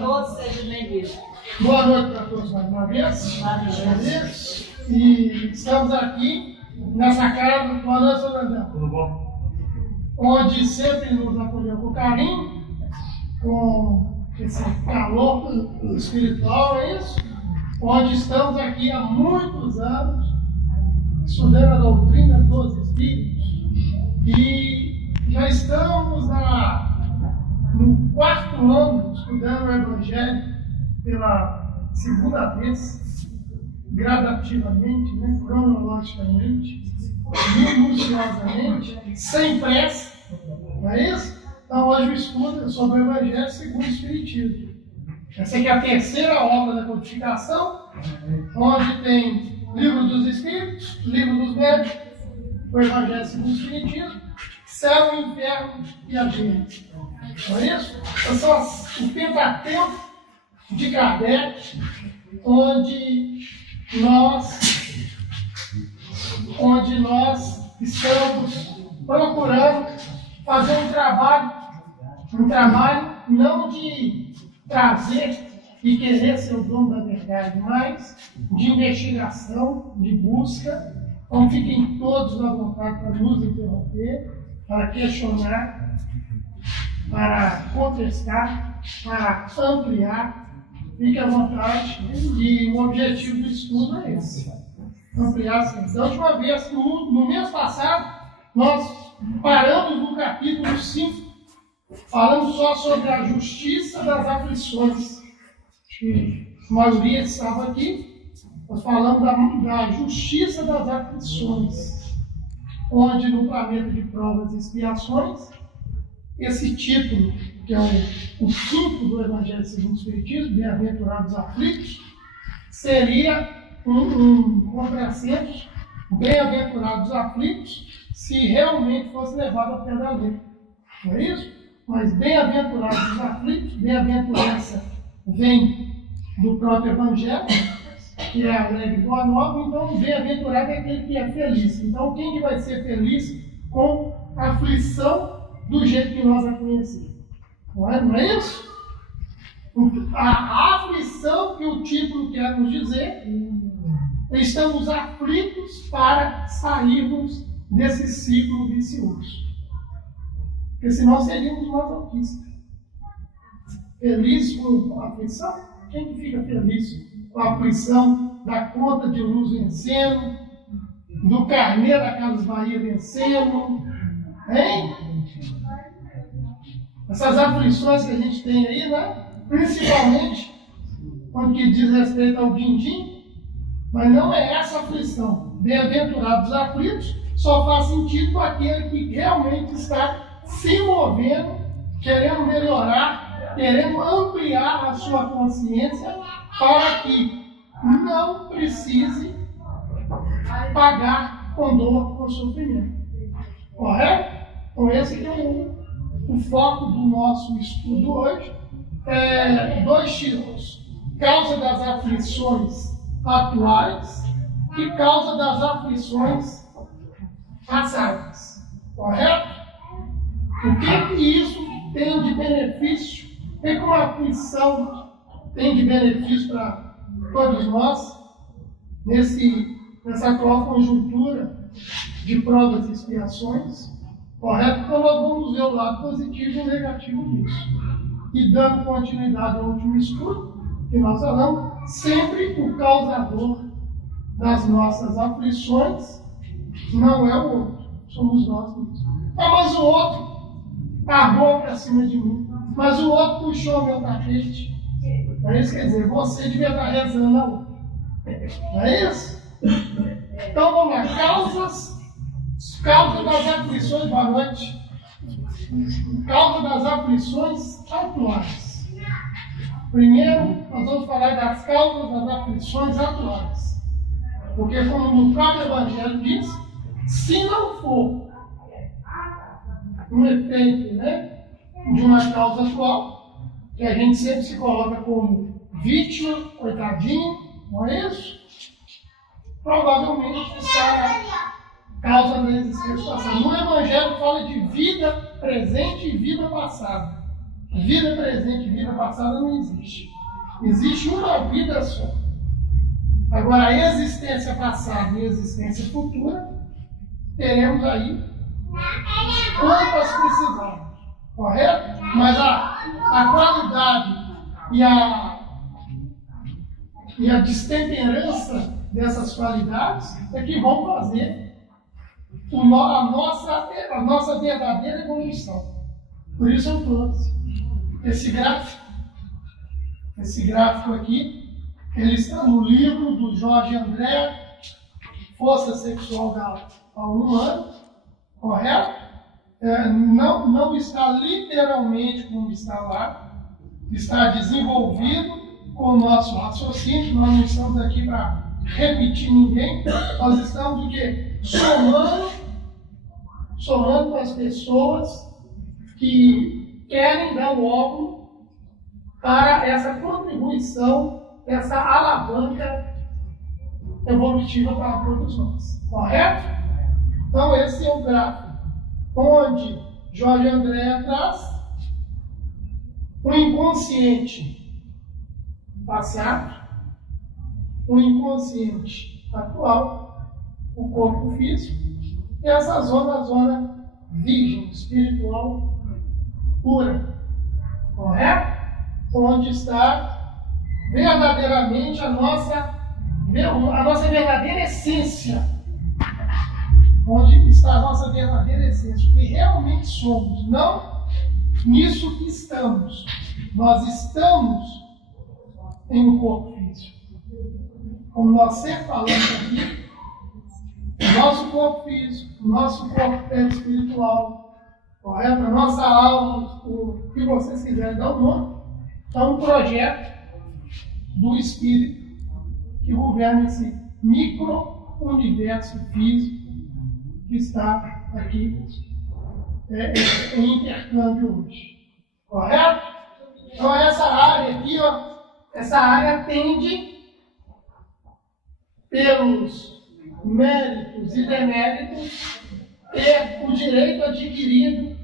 todos, sejam bem-vindos. Boa noite para todos mais uma vez. E estamos aqui nessa casa. Boa noite, Sr. André. Tudo bom? Onde sempre nos acolheu com carinho, com esse calor espiritual, é isso? Onde estamos aqui há muitos anos, estudando a doutrina dos Espíritos. E já estamos no 4º ano estudando o Evangelho pela segunda vez, gradativamente, né, cronologicamente, minuciosamente, sem pressa, não é isso? Então hoje o estudo é sobre o Evangelho segundo o Espiritismo. Essa aqui é a terceira obra da codificação, onde tem Livro dos Espíritos, Livro dos Médiuns, o Evangelho segundo o Espiritismo, Céu, Inferno e a Gênese. Não é isso? Então, são o Pentateuco de Kardec, onde nós estamos procurando fazer um trabalho não de trazer e querer ser o dono da verdade, mas de investigação, de busca. Então fiquem todos à vontade para nos interromper, para questionar, para contestar, para ampliar. Fique à vontade, e o objetivo do estudo é esse: ampliar a ciência. Da última vez, no mês passado, nós paramos no capítulo 5, falando só sobre a justiça das aflições. A maioria estava aqui, nós falamos da justiça das aflições, onde no planeta de provas e expiações, esse título, que é o quinto do Evangelho segundo o Espiritismo, Bem-aventurados aflitos, seria um contrassenso: bem-aventurados aflitos, se realmente fosse levado ao pé da letra. Não é isso? Mas bem-aventurados aflitos, bem-aventurança vem do próprio Evangelho, que é alegre e boa nova. Então, bem-aventurado é aquele que é feliz. Então, quem que vai ser feliz com a aflição do jeito que nós a conhecemos? Não é isso? A aflição que o título quer nos dizer, estamos aflitos para sairmos desse ciclo vicioso. Porque senão seríamos masoquistas. Feliz com a aflição? Quem que fica feliz com a aflição da conta de luz vencendo, do carnê da Casas Bahia vencendo? Hein? Essas aflições que a gente tem aí, né? Principalmente quando que diz respeito ao din-din, mas não é essa aflição. Bem-aventurados aflitos só faz sentido para aquele que realmente está se movendo, querendo melhorar, querendo ampliar a sua consciência para que não precise pagar com dor, com sofrimento. Correto? Então esse que é o foco do nosso estudo hoje. Dois títulos: causa das aflições atuais e causa das aflições passadas. Correto? O que isso tem de benefício? O que uma aflição tem de benefício para todos nós nessa atual conjuntura de provas e expiações? Correto? Então nós vamos ver o lado positivo e o negativo disso. E dando continuidade ao último estudo que nós falamos, sempre o causador das nossas aflições não é o outro, somos nós mesmos. Mas o outro pagou para cima de mim, mas o outro puxou meu tapete. Não é isso? Quer dizer, você devia estar rezando a outra. Não é isso? Então vamos lá: causa das aflições. Boa noite. Causa das aflições atuais. Primeiro, nós vamos falar das causas das aflições atuais. Porque, como no próprio Evangelho diz, se não for um efeito, né, de uma causa atual, que a gente sempre se coloca como vítima, coitadinho, não é isso? Provavelmente está causa da existência passada. No Evangelho fala de vida presente e vida passada. Vida presente e vida passada não existe. Existe uma vida só. Agora, a existência passada e a existência futura, teremos aí quantas precisamos, correto? Mas a qualidade e a destemperança dessas qualidades é que vão fazer a nossa verdadeira evolução. Por isso eu trouxe esse gráfico. Esse gráfico aqui, ele está no livro do Jorge André, Força Sexual ao Humano, correto? Não está literalmente como está lá, está desenvolvido com o nosso raciocínio. Nós não estamos aqui para repetir ninguém, nós estamos o quê? Somando com as pessoas que querem dar o óvulo para essa contribuição, essa alavanca evolutiva para todos nós. Correto? Então, esse é o gráfico onde Jorge André traz o inconsciente passado, o inconsciente atual, o corpo físico, e essa zona, a zona virgem, espiritual, pura. Correto? Onde está verdadeiramente a nossa verdadeira essência. Onde está a nossa verdadeira essência, o que realmente somos, não nisso que estamos. Nós estamos em um corpo físico. Como nós sempre falamos aqui, o nosso corpo físico, o nosso corpo espiritual, correto? A nossa alma, o que vocês quiserem dar o nome, é um projeto do Espírito que governa esse micro-universo físico que está aqui em intercâmbio hoje. Correto? Então essa área aqui, essa área tende, pelos méritos e deméritos, ter o direito adquirido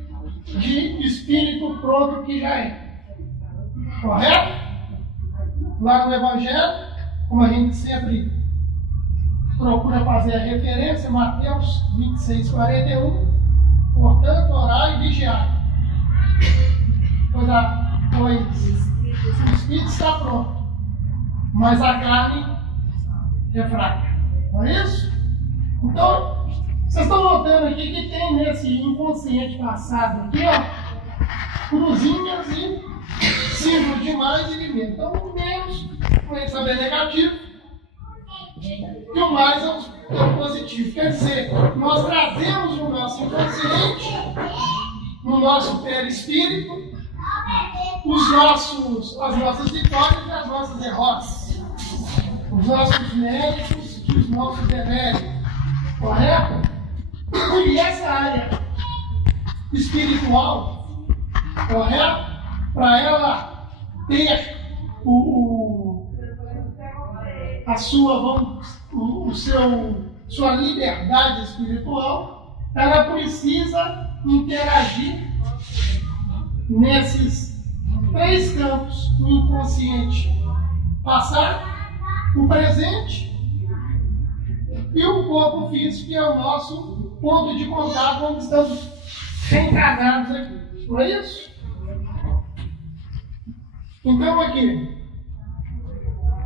de espírito pronto que já é. Correto? Lá no Evangelho, como a gente sempre procura fazer a referência, Mateus 26:41, portanto, orai e vigiai. Pois o espírito está pronto, mas a carne é fraca. Não é isso? Então, vocês estão notando aqui que tem nesse inconsciente passado aqui, cruzinhas e símbolos de mais e de menos. Então, o menos vai saber negativo e o mais é o positivo. Quer dizer, nós trazemos no nosso inconsciente, no nosso perispírito, as nossas vitórias e as nossas derrotas, os nossos méritos e os nossos deméritos. Correto? E essa área espiritual, correto? Para ela ter sua liberdade espiritual, ela precisa interagir nesses 3 campos: o inconsciente passado, o presente e o corpo físico, que é o nosso ponto de contato onde estamos reencarnados aqui. Não é isso? Então aqui,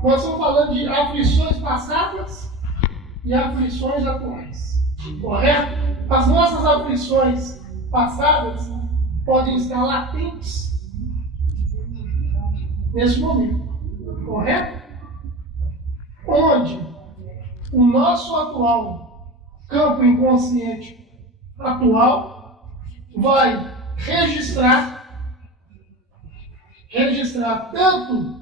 nós estamos falando de aflições passadas e aflições atuais. Correto? As nossas aflições passadas podem estar latentes nesse momento. Correto? Onde o nosso atual campo inconsciente atual vai registrar tanto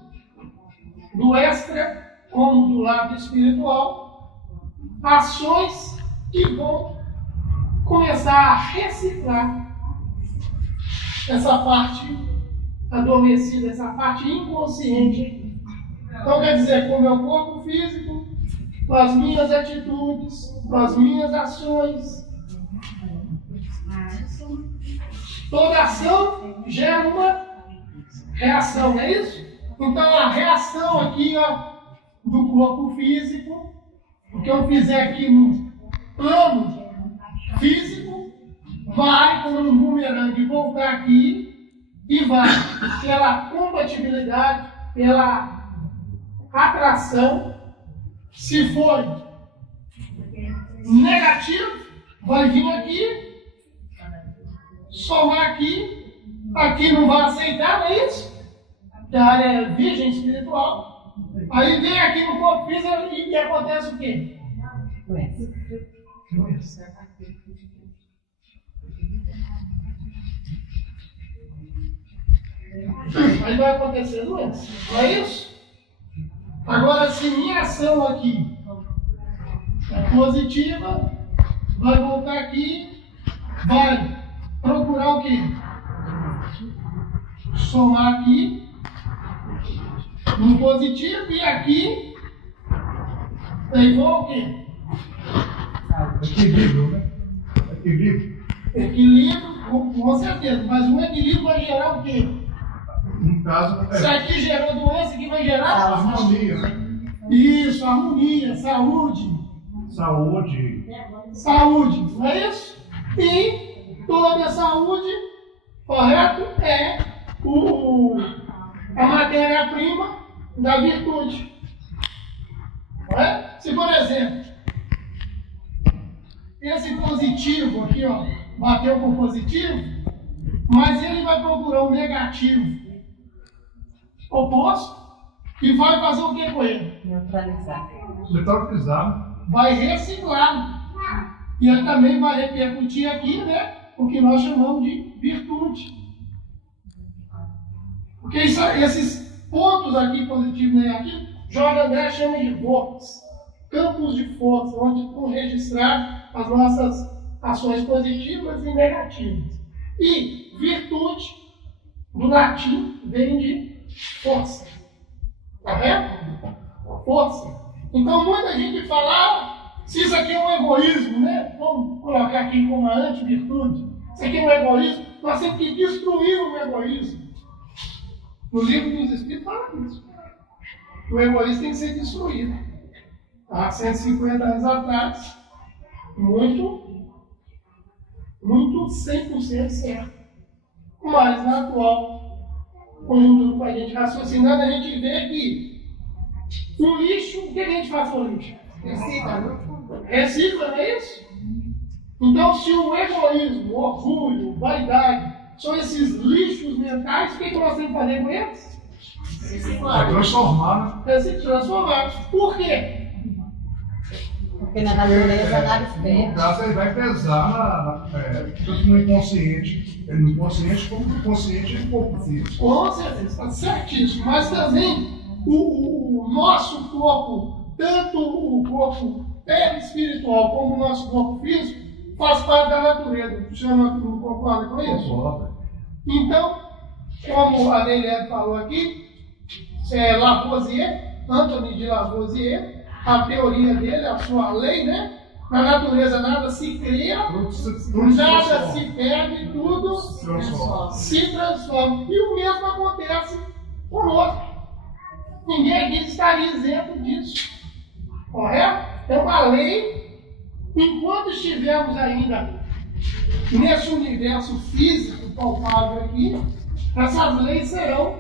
do extra como do lado espiritual ações que vão começar a reciclar essa parte adormecida, essa parte inconsciente. Então quer dizer, com o meu corpo físico, com as minhas atitudes, com as minhas ações, toda ação gera uma reação, não é isso? Então a reação aqui, ó, do corpo físico, o que eu fizer aqui no plano físico, vai como um bumerangue voltar aqui e vai pela compatibilidade, pela atração. Se for negativo, vai vir aqui, somar aqui, aqui não vai aceitar, não é isso? Que a área é virgem espiritual. Aí vem aqui no corpo físico e acontece o quê? Doença. Aí vai acontecer doença, não é isso? Agora, se minha ação aqui é positiva, vai voltar aqui, vai procurar o quê? Somar aqui no positivo e aqui é igual ao quê? Equilíbrio, né? Equilíbrio. Equilíbrio, com certeza, mas o equilíbrio vai gerar o quê? No caso, Se aqui gerou doença, aqui vai gerar harmonia, né? Isso, harmonia, saúde. Saúde, não é isso? E toda a saúde, correto, é a matéria-prima da virtude. Não é? Se, por exemplo, esse positivo aqui, ó, bateu com positivo, mas ele vai procurar um negativo oposto e vai fazer o que com ele? Neutralizar. Vai reciclar. E ele também vai repercutir aqui, né? O que nós chamamos de virtude. Porque esses pontos aqui, positivo e negativo, Jorge André chama de vórtices, campos de força, onde estão registradas as nossas ações positivas e negativas. E virtude, do latim, vem de força. Correto? Força. Então muita gente fala, se isso aqui é um egoísmo, né? Vamos colocar aqui como uma anti-virtude. Isso aqui é um egoísmo. Nós temos que destruir o egoísmo. No livro dos Espíritos fala isso. O egoísmo tem que ser destruído. Há 150 anos atrás, muito 100% certo. Mas na atual conjuntura com a gente raciocinando, a gente vê que um lixo, o que a gente faz com o lixo? Recicla, não é isso? Então, se o egoísmo, o orgulho, vaidade, são esses lixos mentais, o que nós temos que fazer com eles? Transformar, né? Transformar. Por quê? Porque na natureza nada espera. No caso, ele vai pesar tanto no inconsciente como no consciente e no corpo físico. Com certeza, está certíssimo. Mas também o nosso corpo, tanto o corpo espiritual como o nosso corpo físico, faz parte da natureza. O senhor não concorda com isso? Concordo. Então, como a Neilene falou aqui, Lavoisier, Anthony de Lavoisier, a teoria dele, a sua lei, né? Na natureza nada se cria, nada se perde, tudo se transforma. E o mesmo acontece conosco. Ninguém aqui estaria isento disso. Correto? Então a lei, enquanto estivermos ainda nesse universo físico palpável aqui, essas leis serão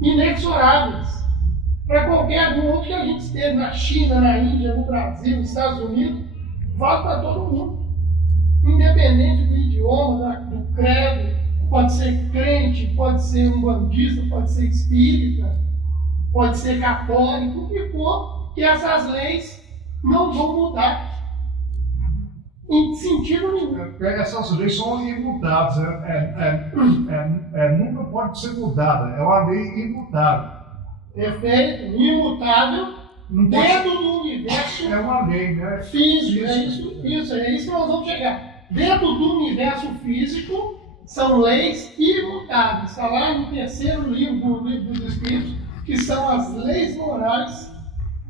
inexoráveis. Para qualquer um outro que a gente esteja na China, na Índia, no Brasil, nos Estados Unidos, vale para todo mundo. Independente do idioma, do credo, pode ser crente, pode ser umbandista, pode ser espírita, pode ser católico, o que for, que essas leis não vão mudar. Em sentido nenhum. Essas leis são imutáveis, nunca pode ser mudada, é uma lei imutável. Perfeito, imutável, dentro do universo é uma lei, né? Físico. É isso que nós vamos chegar. Dentro do universo físico, são leis imutáveis. Está lá no terceiro livro do Livro dos Espíritos, que são as leis morais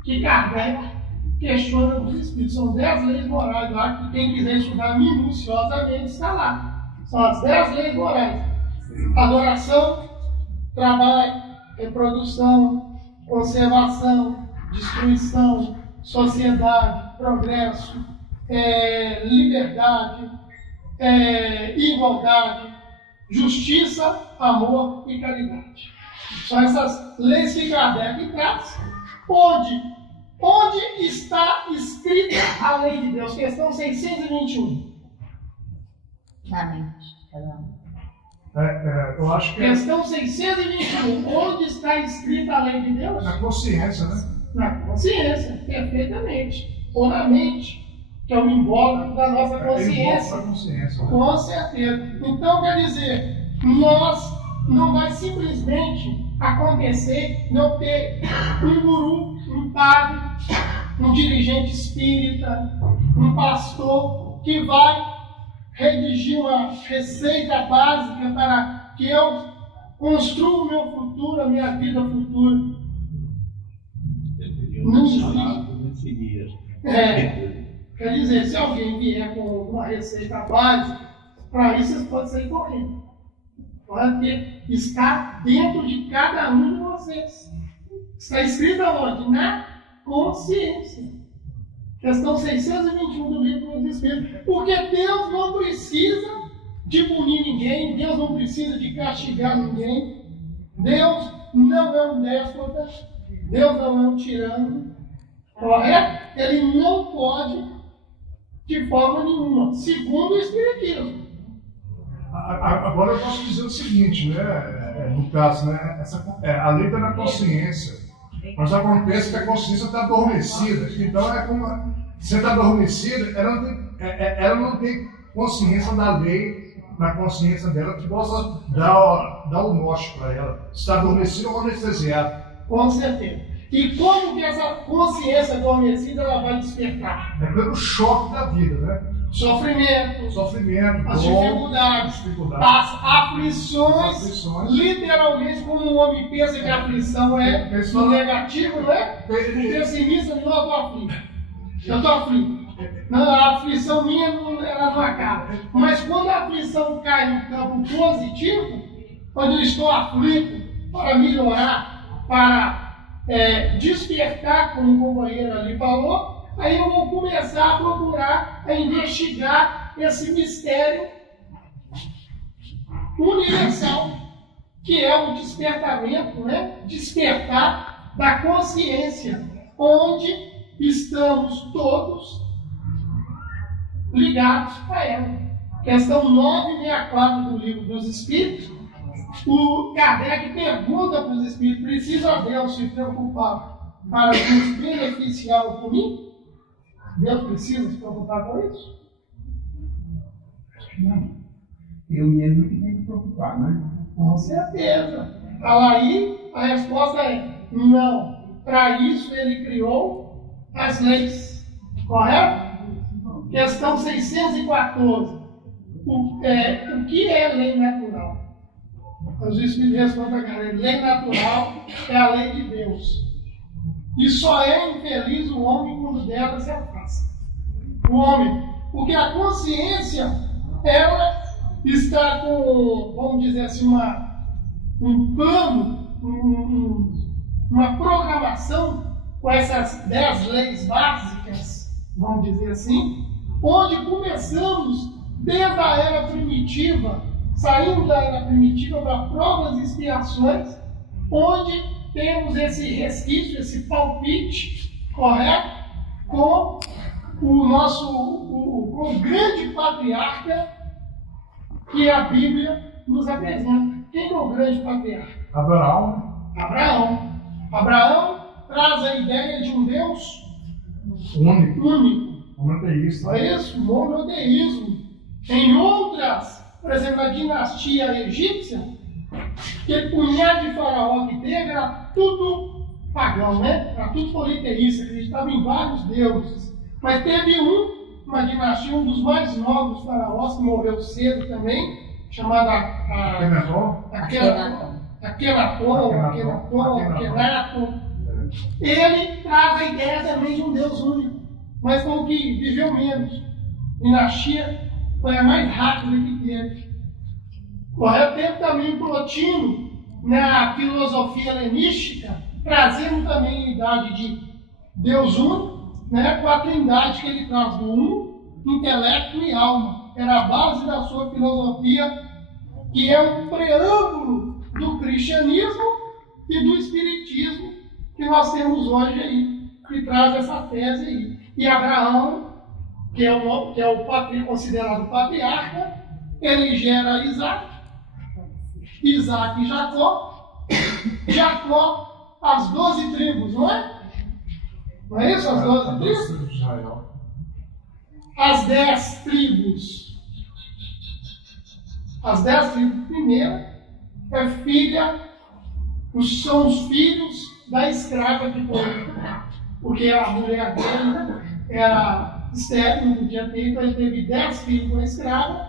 que Kardec questiona dos Espíritos. São 10 leis morais lá, que quem quiser estudar minuciosamente está lá. São as 10 leis morais. Adoração, trabalho, reprodução, conservação, destruição, sociedade, progresso, liberdade, igualdade, justiça, amor e caridade. São essas leis que Kardec traz, onde está escrita a lei de Deus. Questão 621. Na mente, cada um. Eu acho que Questão 621. Onde está escrita a lei de Deus? na consciência, né? Na consciência, perfeitamente. Ou na mente, que é o invólucro da nossa consciência. Da consciência, né? Com certeza. Então, quer dizer, nós não vai simplesmente acontecer não ter um guru, um padre, um dirigente espírita, um pastor que vai redigir uma receita básica para que eu construa o meu futuro, a minha vida futura. Não existe. Quer dizer, se alguém vier com uma receita básica, para isso vocês podem sair correndo. Porque está dentro de cada um de vocês. Está escrito onde? Na consciência. Questão 621 do livro dos Espíritos. Porque Deus não precisa de punir ninguém, Deus não precisa de castigar ninguém. Deus não é um déspota, Deus não é um tirano. Correto? Ele não pode de forma nenhuma, segundo o Espiritismo. Agora eu posso dizer o seguinte, né? No caso, né? A lei está na consciência, mas acontece que a consciência está adormecida. Então é como você está adormecida, ela não tem consciência da lei na consciência dela que possa dar o norte para ela. Está adormecida ou anestesiada. Com certeza. E como que essa consciência adormecida ela vai despertar? É pelo choque da vida, né? Sofrimento, Sofrimento, as dificuldades, as aflições, literalmente como o homem pensa que a aflição é no negativo, né? O pessimista não, eu estou aflito. Não, a aflição minha ela não acaba. Mas quando a aflição cai no campo positivo, quando eu estou aflito para melhorar, para despertar, como o companheiro ali falou, aí eu vou começar a procurar, a investigar esse mistério universal, que é o despertamento, né? Despertar da consciência, onde estamos todos ligados a ela. Questão 964 do Livro dos Espíritos, o Kardec pergunta para os Espíritos: precisa Deus se preocupar para nos beneficiar por mim? Deus precisa se preocupar com isso? Não. Eu mesmo que tenho que preocupar, né? Com certeza. Aí a resposta é não. Para isso ele criou as leis. Correto? Questão 614. O que é lei natural? Os Espíritos respondem para a galera: lei natural é a lei de Deus. E só é infeliz o homem quando dela se afasta. O homem. Porque a consciência, ela está com, vamos dizer assim, um plano, uma programação com essas 10 leis básicas, vamos dizer assim, onde começamos desde a era primitiva, saindo da era primitiva para provas e expiações, onde temos esse resquício, esse palpite, correto? Com o nosso o grande patriarca que a Bíblia nos apresenta. Quem é o grande patriarca? Abraão. Abraão traz a ideia de um Deus único. Monoteísta. É isso, monoteísmo. Em outras, por exemplo, a dinastia egípcia, aquele punhado de faraó que teve era tudo pagão, né? Era tudo politeísta, acreditava em vários deuses. Mas teve uma dinastia, um dos mais novos faraós, que morreu cedo também, chamada Akhenaton. Ele traz a ideia também de um Deus único, mas foi o que viveu menos. Dinastia foi a mais rápida que teve. Correto? Teve também Plotino, na filosofia helenística, trazendo também a idade de Deus único, né, com a trindade que ele traz do uno, intelecto e alma. Era a base da sua filosofia, que é um preâmbulo do cristianismo e do espiritismo que nós temos hoje aí, que traz essa tese aí. E Abraão, que é o considerado patriarca, ele gera Isaac e Jacó, Jacó, as 12 tribos, não é? Não é isso? As 12 tribos? de Israel. As 10 tribos. As 10 tribos, primeira, são os filhos da escrava que foi, porque a mulher dele era estéril, não podia ter, então ele teve 10 filhos com a escrava,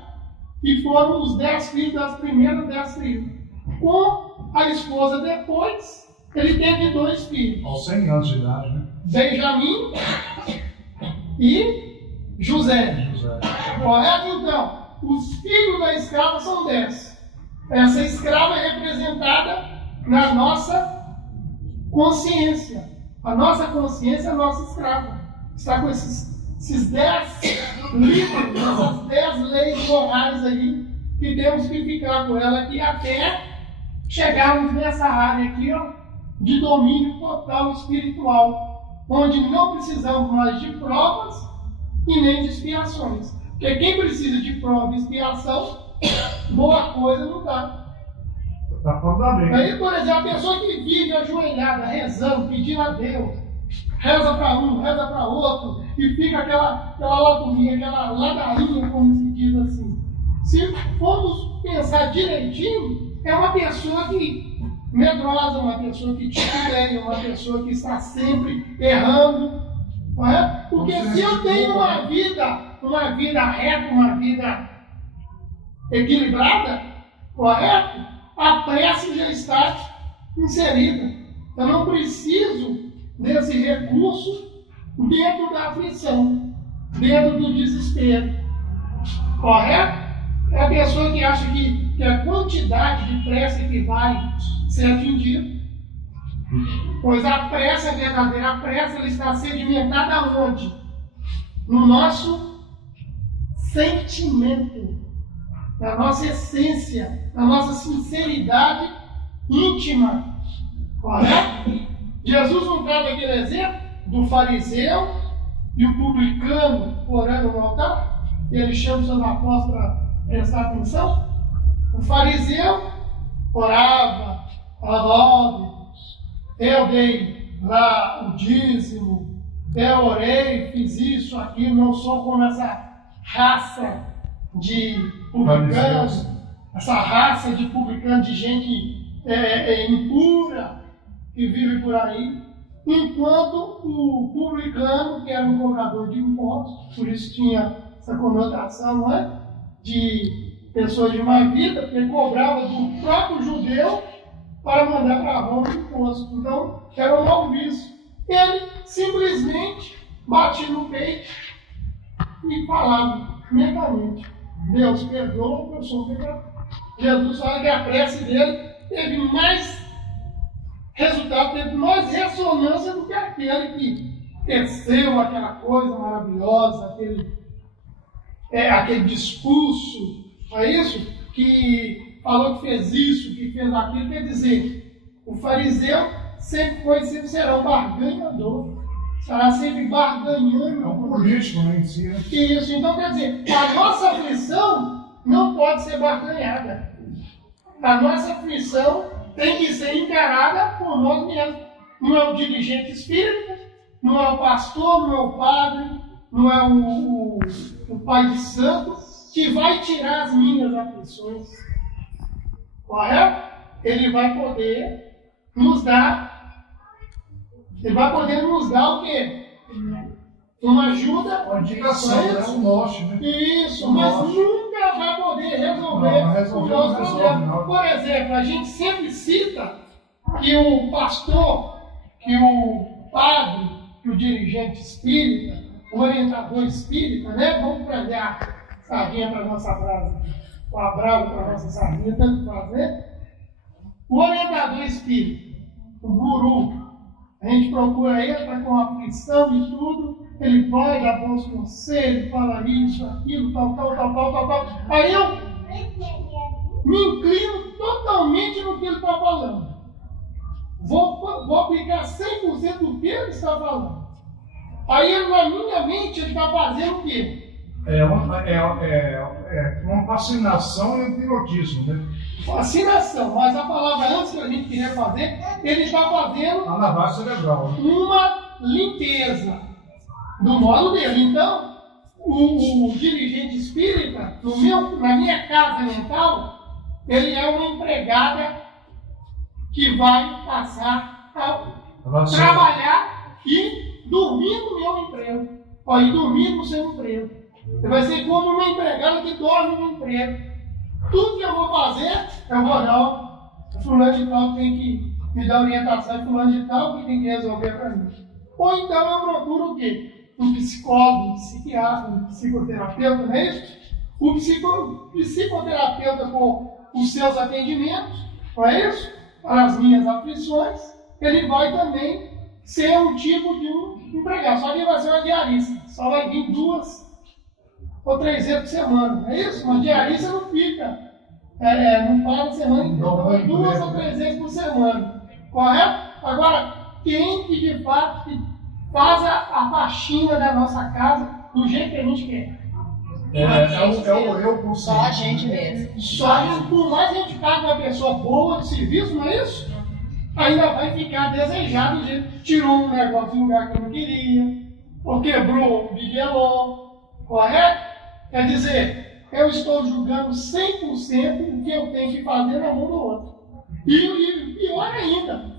e foram os 10 filhos das primeiras 10 tribos. Com a esposa depois, ele teve 2 filhos. Aos 100 anos de idade, né? Benjamim e José. Correto? Então, os filhos da escrava são 10. Essa escrava é representada na nossa consciência. A nossa consciência é a nossa escrava. Está com esses 10 livros, essas 10 leis morais aí, que temos que ficar com ela aqui até chegarmos nessa área aqui, ó, de domínio total espiritual, onde não precisamos mais de provas e nem de expiações. Porque quem precisa de prova e expiação, boa coisa não dá. Está fora da lei. Aí, por exemplo, a pessoa que vive ajoelhada, rezando, pedindo a Deus, reza para um, reza para outro, e fica aquela lagoinha, aquela ladainha, como se diz assim. Se formos pensar direitinho, é uma pessoa que medrosa, uma pessoa que titubeia, uma pessoa que está sempre errando. Não é? Porque se eu tenho uma vida reta, uma vida equilibrada, correto? A prece já está inserida. Eu não preciso desse recurso dentro da aflição, dentro do desespero. Correto? É a pessoa que acha que a quantidade de prece equivale ser atendida. Pois a prece, a verdadeira prece, ela está sedimentada onde? No nosso sentimento, na nossa essência, na nossa sinceridade íntima. Correto? Jesus não traz aquele exemplo do fariseu e o publicano orando no altar, e ele chama os seus apóstolos para prestar atenção. O fariseu orava, falava, ó Deus, eu dei lá o dízimo, eu orei, fiz isso, aquilo, não sou como essa raça de publicanos, essa raça de publicanos, de gente impura que vive por aí, enquanto o publicano, que era um cobrador de impostos, por isso tinha essa conotação, não é? De pessoas de má vida, porque cobrava do próprio judeu para mandar para Roma o imposto. Então, era um mau vício. Ele simplesmente batia no peito e falava mentalmente: Deus, perdoa, eu sou um pecador. Jesus fala que a prece dele teve mais resultado, teve mais ressonância do que aquele que teceu aquela coisa maravilhosa, aquele discurso, não é isso? Que falou que fez isso, que fez aquilo. Quer dizer, o fariseu sempre será um barganhador, estará sempre barganhando. É um político, né, em si, né? Isso, então quer dizer, a nossa aflição não pode ser barganhada. A nossa aflição tem que ser encarada por nós mesmos. Não é o dirigente espírita, não é o pastor, não é o padre, não é o pai de santo que vai tirar as minhas aflições. Correto? Ele vai poder nos dar. Ele vai poder nos dar o quê? Uma ajuda. Uma indicação, é um norte, né? Isso, mas nunca vai poder resolver o nosso problema. Por exemplo, a gente sempre cita que o pastor, que o padre, que o dirigente espírita, o orientador espírita, né? Vamos trazer a sardinha para a nossa brasa, o abraço para a nossa sardinha, tanto faz, né? O orientador espírita, o guru, a gente procura ele, está com aflição e tudo, ele vai, dá bons conselhos, fala isso, aquilo, tal. Aí eu me inclino totalmente no que ele está falando. Vou aplicar 100% do que ele está falando. Aí na minha mente ele está fazendo o quê? É uma fascinação e um hipnotismo, né? Fascinação, mas a palavra antes que a gente queria fazer, ele está fazendo A lavagem cerebral, né? uma limpeza do modo dele. Então, o dirigente espírita, na minha casa mental, ele é uma empregada que vai passar a trabalhar e dormir no meu emprego. E dormir no seu emprego. Ele vai ser como uma empregada que dorme no emprego. Tudo que eu vou fazer, eu vou não. Fulano de tal tem que me dar orientação, fulano de tal que tem que resolver para mim. Ou então eu procuro o quê? Um psicólogo, um psiquiatra, um psicoterapeuta, não é isso? O psicoterapeuta com os seus atendimentos, não é isso? Para as minhas aflições, ele vai também ser um tipo de um empregado. Só que ele vai ser uma diarista. Só vai vir 2 ou 3 vezes por semana. Não é isso? Uma diarista não fica. Não fala semana inteira. 2 ou 3 vezes por semana. Correto? Agora, quem que de fato faz a faxina da nossa casa do jeito que a gente quer? É o eu consciente. Só a gente mesmo. Só a gente, por mais que a gente pague uma pessoa boa de serviço, não é isso? Ainda vai ficar desejado de tirou um negócio do lugar que eu não queria, ou quebrou um biguelô, correto? Quer dizer, eu estou julgando 100% o que eu tenho que fazer na mão do outro. E pior ainda,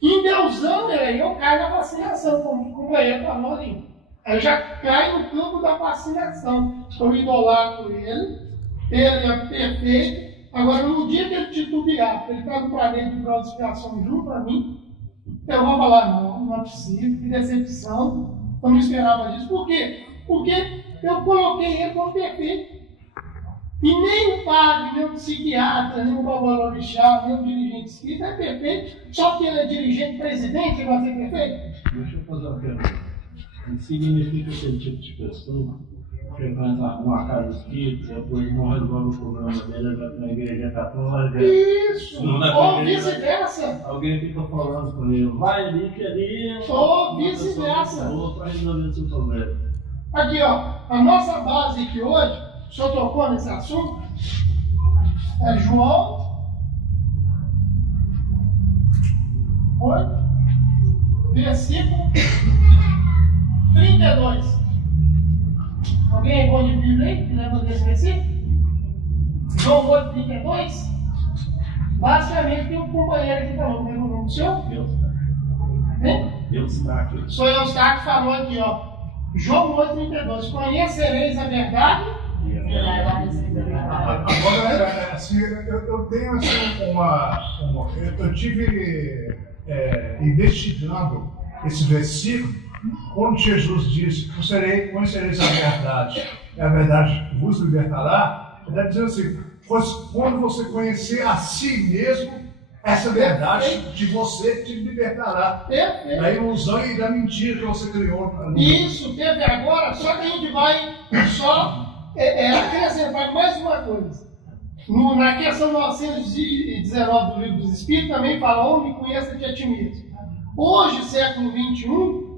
endeusando ele, eu caio na fascinação, como o companheiro falou ali. Eu já caio no campo da fascinação. Eu idolato ele é perfeito. Agora, no dia que ele titubear, ele está no planeta de classificação junto a mim, eu vou falar, não é possível, que decepção, eu não esperava disso. Por quê? Porque eu coloquei ele como perfeito. E nem o padre, nem o psiquiatra, nem o babalorixá, nem o dirigente espírita é perfeito, só que ele é dirigente presidente, ele vai ser perfeito? Deixa eu fazer uma pergunta. Significa que aquele tipo de pessoa frequenta uma casa espírita, depois não resolve o problema dele, vai na igreja católica. Isso! Ou vice-versa! Alguém fica falando com ele, vai ali, que ali. Ou vice-versa! Para resolver o seu problema. Aqui, ó, a nossa base aqui hoje, o senhor tocou nesse assunto, é João 8, versículo 32. Alguém é bom de Bíblia aí? Que lembra desse versículo? João 8, 32. Basicamente, tem um companheiro aqui falando. Lembra o nome do senhor? Eustáquio. Sou Eustáquio que falou aqui, ó. João 8, 32. Conhecereis a verdade. Agora, assim, eu tenho assim, eu tive investigando esse versículo. Quando Jesus disse, conhecereis a verdade, e a verdade vos libertará, ele está dizendo assim, quando você conhecer a si mesmo, essa verdade de você te libertará da ilusão e da mentira que você criou. Isso, teve agora, só que a gente vai acrescentar mais uma coisa. Na questão 919 do Livro dos Espíritos também fala, homem, conheça-te a ti mesmo. Hoje, século XXI,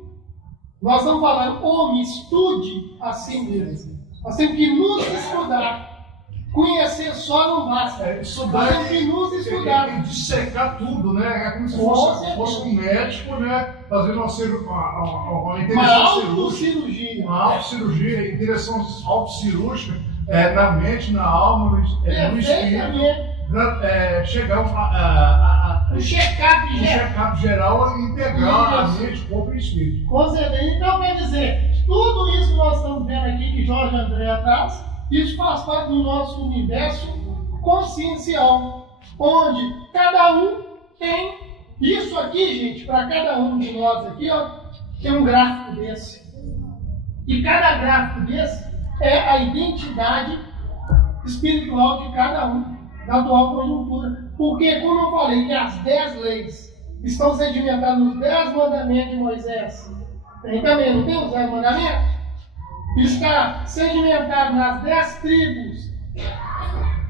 nós estamos falando, homem, estude a si mesmo. Nós temos que nos estudar. Conhecer só não basta. Estudar nós temos que nos estudar. E dissecar tudo, né? É como se fosse um médico, né? Fazendo uma intervenção cirúrgica. Uma autocirurgia, em direção autocirúrgica, na mente, na alma, no espírito. Chegar um check-up geral e integrar a mente, corpo e espírito. Com certeza. Então, quer dizer, tudo isso que nós estamos vendo aqui, que Jorge André traz, isso faz parte do nosso universo consciencial, onde cada um tem isso aqui, gente, para cada um de nós aqui, ó, tem um gráfico desse. E cada gráfico desse é a identidade espiritual de cada um, da atual conjuntura. Porque, como eu falei, que as 10 leis estão sedimentadas nos 10 mandamentos de Moisés, tem também, não tem os 10 mandamentos? Está sedimentado nas 10 tribos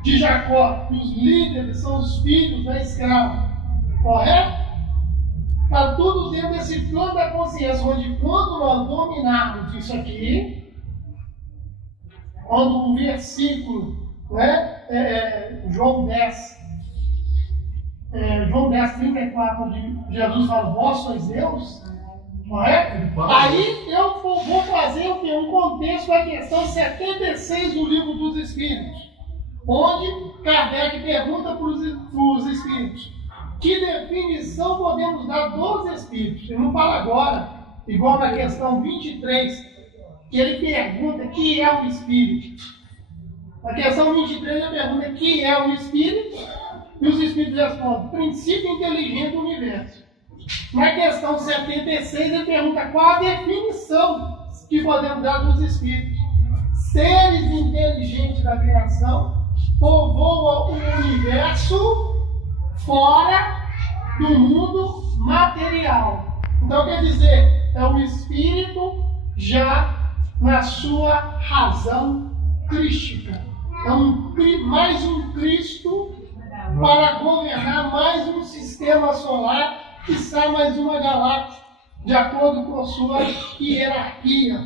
de Jacó, que os líderes são os filhos da escrava, correto? Está tudo dentro desse plano da consciência, onde quando nós dominarmos isso aqui, quando o versículo, João 10, 34, onde Jesus fala, vós sois Deus, correto? Aí eu vou fazer o quê? Um contexto da questão 76 do Livro dos Espíritos, onde Kardec pergunta para os Espíritos, que definição podemos dar dos Espíritos? Ele não fala agora, igual na questão 23, que ele pergunta que é um Espírito. Na questão 23 ele pergunta que é um Espírito, e os Espíritos respondem, princípio inteligente do universo. Na questão 76 ele pergunta qual a definição que podemos dar dos Espíritos. Seres inteligentes da criação povoam o universo fora do mundo material. Então quer dizer, é um espírito já na sua razão crística. É mais um Cristo para governar mais um sistema solar, quiçá mais uma galáxia, de acordo com a sua hierarquia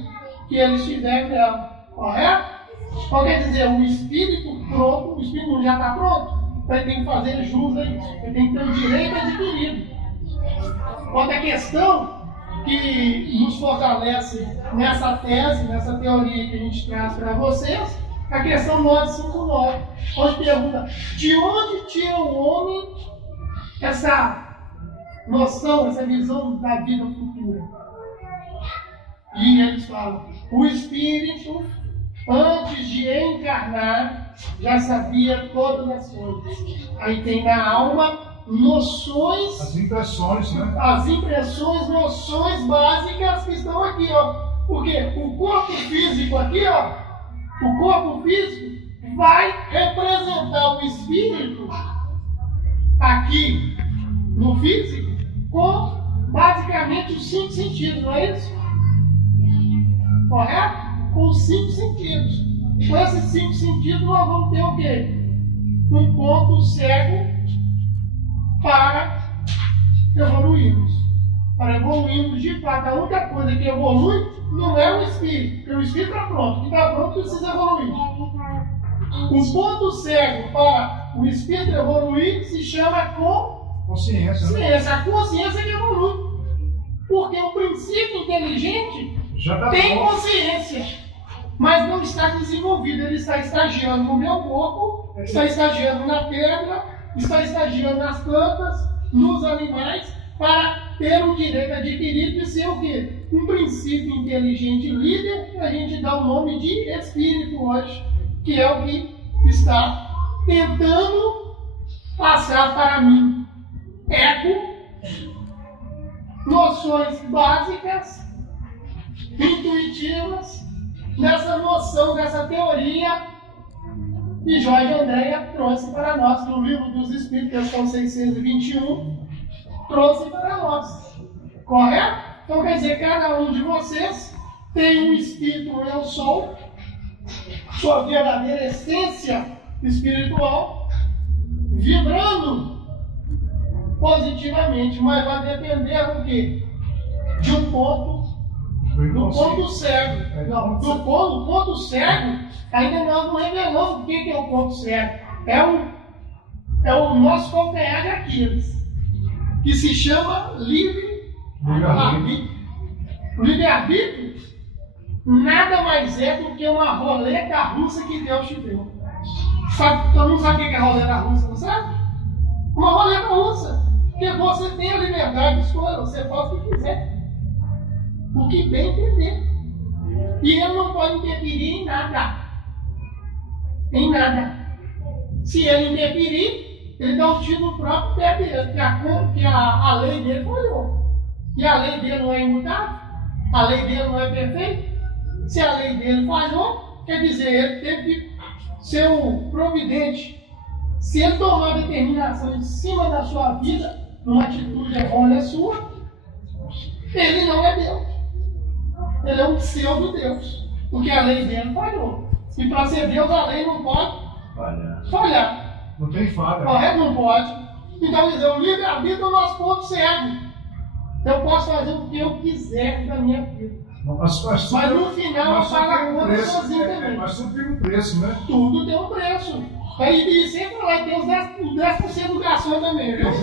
que eles tiverem dela. Correto? Então quer dizer, o espírito pronto, o espírito não já está pronto? Ele tem que fazer jus a isso, ele tem que ter o direito adquirido. Outra questão que nos fortalece nessa tese, nessa teoria que a gente traz para vocês, é a questão 959, onde pergunta, de onde tira o homem essa noção, essa visão da vida futura? E eles falam, o espírito, antes de encarnar, já sabia todas as coisas. Aí tem na alma noções. As impressões, né? As impressões, noções básicas que estão aqui, ó. Porque o corpo físico aqui, ó. O corpo físico vai representar o espírito aqui no físico com basicamente os 5 sentidos, não é isso? Correto? Com os 5 sentidos. Com esses 5 sentidos nós vamos ter o quê? Um ponto cego para evoluirmos. Para evoluirmos de fato. A única coisa que evolui não é o espírito, porque o espírito está pronto. O que está pronto precisa evoluir. O ponto cego para o espírito evoluir se chama consciência. Né? A consciência que evolui. Porque o princípio inteligente tem consciência, mas não está desenvolvido. Ele está estagiando no meu corpo, está estagiando na pedra, está estagiando nas plantas, nos animais, para ter o direito adquirido de ser o quê? Um princípio inteligente líder, que a gente dá o nome de espírito hoje, que é o que está tentando passar para mim. Noções básicas, intuitivas, nessa noção, nessa teoria que Jorge Andréa trouxe para nós, no Livro dos Espíritos, questão 621, trouxe para nós. Correto? Então quer dizer, cada um de vocês tem um espírito, eu sou, sua verdadeira essência espiritual, vibrando positivamente, mas vai depender do quê? De um ponto, do ponto cego. Não, do ponto cego, ainda nós não revelamos o que é o ponto cego. É o nosso calcanhar de Aquiles, que se chama livre-arbítrio. Livre-arbítrio nada mais é do que uma roleta russa que Deus te deu. Todo mundo sabe o que é roleta russa, não sabe? Uma roleta russa. Porque você tem a liberdade de escolha, você faz o que quiser. O que bem entender. E ele não pode interferir em nada. Em nada. Se ele interferir, ele dá um tiro no próprio pé dele, que a lei dele falhou. E a lei dele não é imutável, a lei dele não é perfeita. Se a lei dele falhou, quer dizer, ele teve que ser o providente Se ele tomar determinação em cima da sua vida, numa atitude errônea sua, ele não é Deus. Ele é um pseudo-Deus. Porque a lei dele falhou. E para ser Deus, a lei não pode falhar. Não tem falha. Correto? Não pode. Então, quer dizer, o livre-arbítrio é o nosso ponto cego. Eu posso fazer o que eu quiser da minha vida. Mas no final eu pago a conta sozinho também. Mas tudo tem um preço, né? Tudo tem um preço. E sempre vai ter os 10% do garçom também, viu? No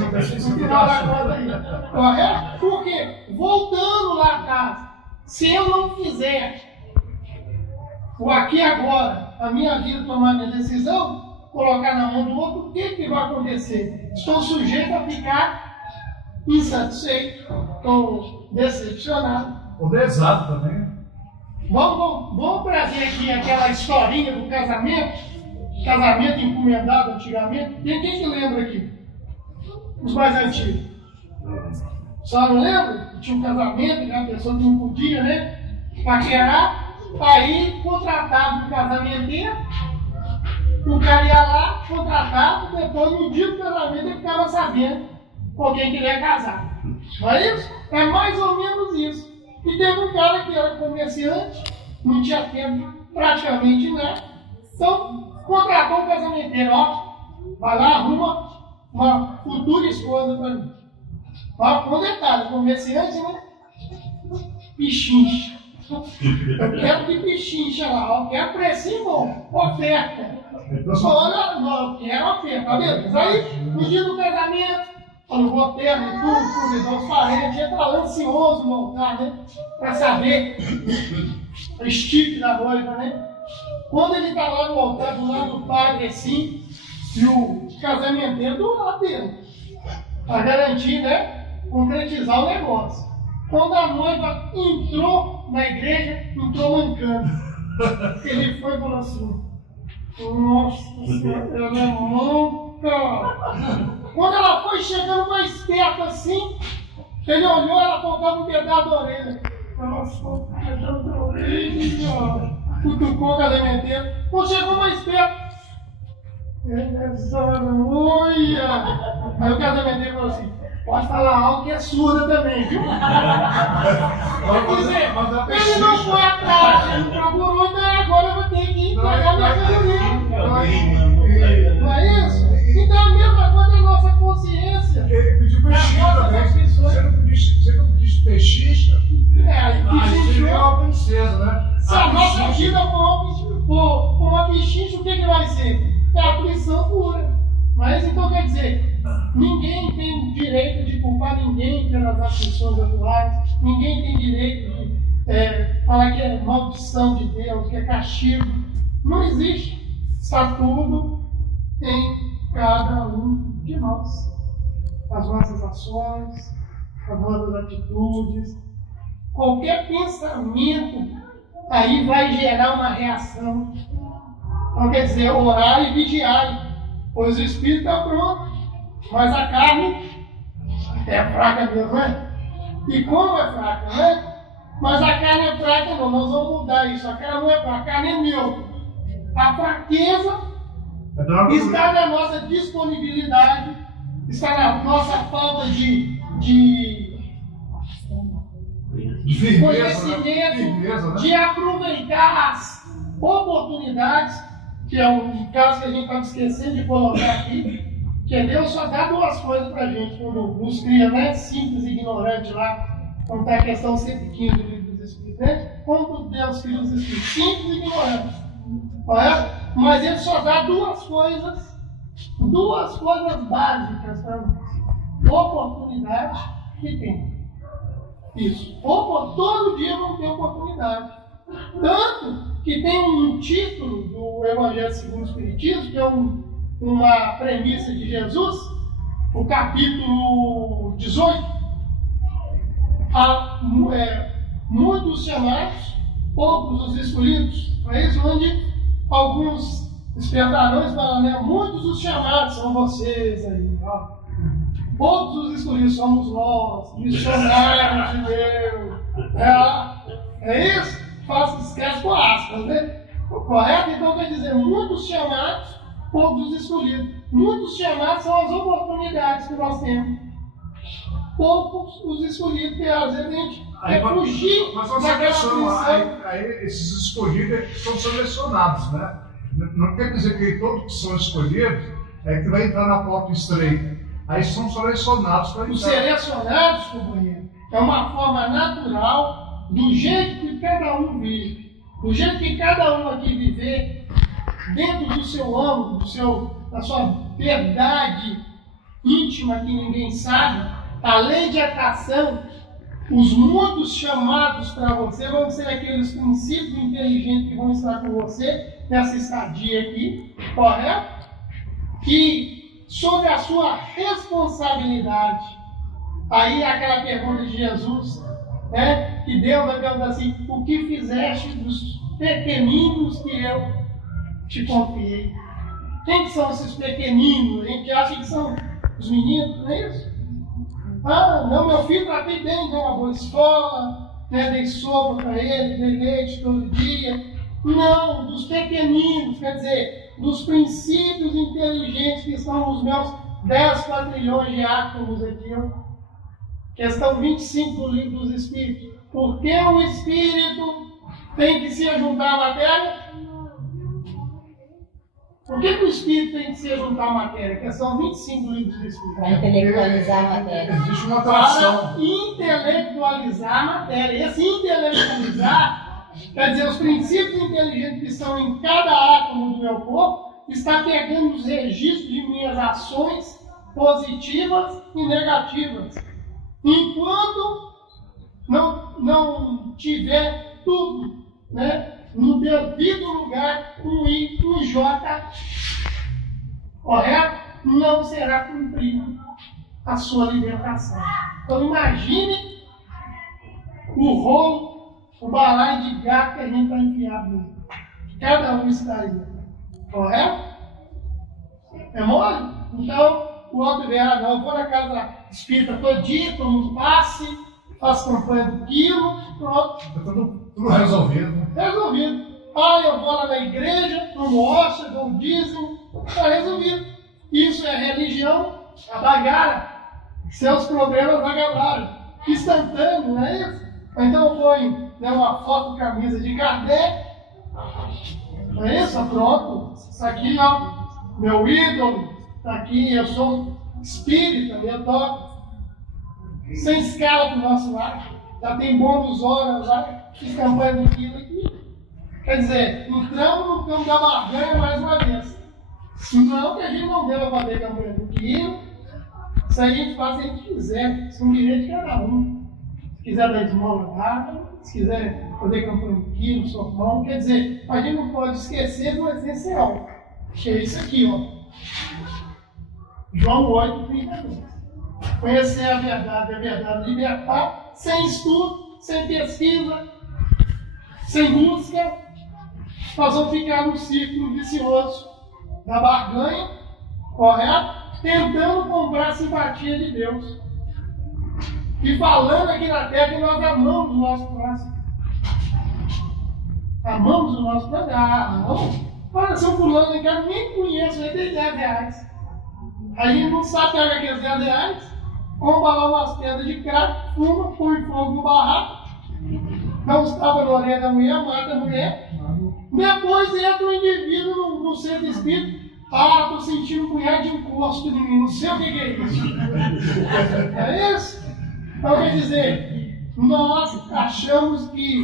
final da conta aí. Correto? Porque, voltando lá atrás, se eu não fizer o aqui e agora, a minha vida tomar a minha decisão, colocar na mão do outro, o que vai acontecer? Estou sujeito a ficar insatisfeito ou decepcionado. O desado também. Vamos trazer aqui aquela historinha do casamento encomendado antigamente. Tem quem que lembra aqui? Os mais antigos. Só não lembra? Tinha um casamento, a pessoa que não podia, né? Paquerar, aí contratava um casamenteiro, o cara ia lá, contratava, depois no dia do casamento ele ficava sabendo com quem queria casar. Não é isso? É mais ou menos isso. E teve um cara que era comerciante, não tinha tempo praticamente nada, então contratou um casamenteiro, ó, vai lá, arruma uma futura esposa para mim. Ó, com detalhe, comerciante, né? Pichincha. Eu quero que pichincha lá, ó, quero precinho bom, oferta. Olha, não, eu quero oferta, tá vendo? Aí, no dia do casamento, alugou terra e tudo, convidou os parentes, já estava ansioso montar, né? Para saber o estipe da noiva, né? Quando ele está lá no altar, do lado do padre, assim, e o casamenteiro do lado dele, para garantir, né? Concretizar o negócio. Quando a noiva entrou na igreja, entrou mancando. Ele foi e falou assim: nossa senhora, ela é manca. Quando ela foi chegando mais perto assim, ele olhou, ela faltava um pedaço da orelha. Ela faltou um pedaço da orelha. Cutucou o casamenteiro. Quando chegou mais perto, essa noia. Aí o casamenteiro falou assim: pode falar algo que é surda também, viu? Quer dizer, ele não foi atrás, ele procurou, então agora eu vou ter que entregar minha casamento. Não é isso? Então a mesma coisa é a nossa consciência. Ele pediu pechincha também. Você não pedisse pechincha? Aí seria uma princesa, né? Se a nossa vida for uma pechincha, o que vai ser? É a aflição pura. Mas então quer dizer, ninguém tem direito de culpar ninguém pelas aflições atuais, ninguém tem direito de falar que é maldição de Deus, que é castigo. Não existe. Está tudo em cada um de nós. As nossas ações, as nossas atitudes, qualquer pensamento aí vai gerar uma reação. Então quer dizer, orar e vigiar, pois o espírito está pronto, mas a carne é fraca mesmo, né? E como é fraca, né? Mas a carne é fraca não, nós vamos mudar isso. A carne não é fraca, a carne é neutra. A fraqueza está na nossa disponibilidade, está na nossa falta de conhecimento, de aproveitar as oportunidades, que é um caso que a gente estava esquecendo de colocar aqui, que Deus só dá duas coisas para a gente quando nos cria, né? Simples e ignorante lá, como está a questão 115 do livro dos Espíritos, né? Como Deus cria os Espíritos, simples e ignorantes. Mas Ele só dá duas coisas básicas para nós: oportunidade e tempo. Isso. Todo dia vamos ter oportunidade. Tanto que tem um título do Evangelho segundo o Espiritismo, que é uma premissa de Jesus, o capítulo 18. Há muitos chamados, poucos os escolhidos. É isso, onde alguns espertalhões falam, né? Muitos os chamados são vocês aí, ó. Poucos os escolhidos somos nós, missionários de Deus. É isso? Esquece com aspas, né? Correto? Então quer dizer, muitos chamados, poucos os escolhidos. Muitos chamados são as oportunidades que nós temos. Poucos os escolhidos, porque às vezes a gente quer fugir mas uma daquela seleção, função. aí esses escolhidos são selecionados, né? Não quer dizer que todos que são escolhidos é que vai entrar na porta estreita. Aí são selecionados para Os entrar. selecionados, companheiro, é uma forma natural do jeito que cada um vive. Do jeito que cada um aqui viver, dentro do seu âmbito, da sua verdade íntima que ninguém sabe, a lei de atração, os muitos chamados para você vão ser aqueles princípios inteligentes que vão estar com você nessa estadia aqui, correto? Que sobre a sua responsabilidade, aí aquela pergunta de Jesus, né? Que Deus vai perguntar assim: o que fizeste dos pequeninos que eu te confiei? Quem que são esses pequeninos? A gente acha que são os meninos, não é isso? Ah, não, meu filho tratei bem, dei uma boa escola, né, dei sopa para ele, dei leite todo dia. Não, dos pequeninos, quer dizer, dos princípios inteligentes que estão nos meus 10 quadrilhões de átomos aqui, ó. Questão 25 do Livro dos Espíritos. Por que o Espírito tem que se ajuntar à matéria? Por que o Espírito tem que se ajuntar à matéria? Questão 25 do Livro dos Espíritos. Para intelectualizar a matéria. Existe uma atração. Para intelectualizar a matéria. Esse intelectualizar, quer dizer, os princípios inteligentes que estão em cada átomo do meu corpo, está pegando os registros de minhas ações positivas e negativas. Enquanto não tiver tudo, né, no devido lugar, um I, um J, correto? Não será cumprida a sua libertação. Então imagine o rolo, o balaio de gato que a gente está enfiado nele. Cada um estaria. Correto? É mole? Então, o outro vê, não, eu vou na casa espírita todo dia, tomo um passe, faço campanha do quilo, pronto. Está tudo resolvido. Né? Resolvido. Ah, eu vou lá na igreja, tomo hóstia, dou um dízimo, está resolvido. Isso é religião, a bagara. Seus problemas acabaram. Instantâneo, não é isso? Então põe, né, uma foto camisa de Kardec. Não é isso? Pronto. Isso aqui, ó, meu ídolo. Está aqui, eu sou espírita, eu estou sem escala para o nosso lado. Já tem bônus horas lá, fiz campanha do quilo aqui. Quer dizer, entramos no campo da barganha mais uma vez. Não que a gente não deva fazer campanha do quilo, se a gente faz o que a gente quiser, isso é um direito de cada um. Se quiser dar esmola, nada, se quiser fazer campanha do quilo, sopão, quer dizer, a gente não pode esquecer do essencial, que é isso aqui, ó. João 8, 32. Conhecer a verdade libertar, sem estudo, sem pesquisa, sem busca, nós vamos ficar no círculo vicioso da barganha, correto? Tentando comprar a simpatia de Deus. E falando aqui na terra que nós amamos o nosso próximo. Amamos o nosso próximo. Ah, não. Olha, seu fulano aqui, eu nem conheço, ele tem R$10. A gente não sabe pegar aqueles R$10, compra lá umas pedras de crack, fuma, põe fogo no barraco, dá uns tapas na orelha da mulher, mata a mulher. Depois entra o indivíduo no centro espírita. Ah, estou sentindo um punhado de encosto em mim, não sei o que é isso. É isso? Então quer dizer, nós achamos que,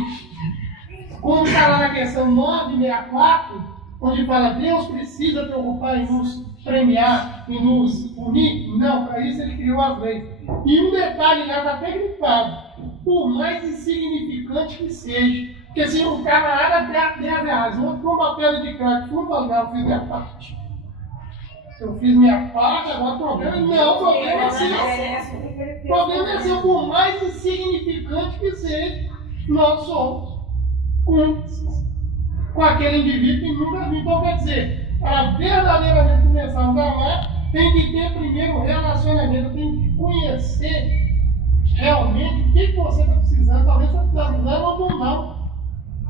como está lá na questão 964, onde fala Deus precisa preocupar em nos premiar, em nos punir, não, para isso ele criou as leis. E um detalhe já está até grifado, por mais insignificante que seja, porque se um camarada der R$10, o outro compra uma pedra de crack, não fala, não, eu fiz minha parte. Eu fiz minha parte, agora o problema não, o problema é seu. O problema é seu, por mais insignificante que seja, nós somos cúmplices com aquele indivíduo que nunca viu. Então quer dizer, para verdadeiramente começarmos a amar, tem que ter primeiro um relacionamento, tem que conhecer realmente o que você está precisando, talvez você está precisando ou não.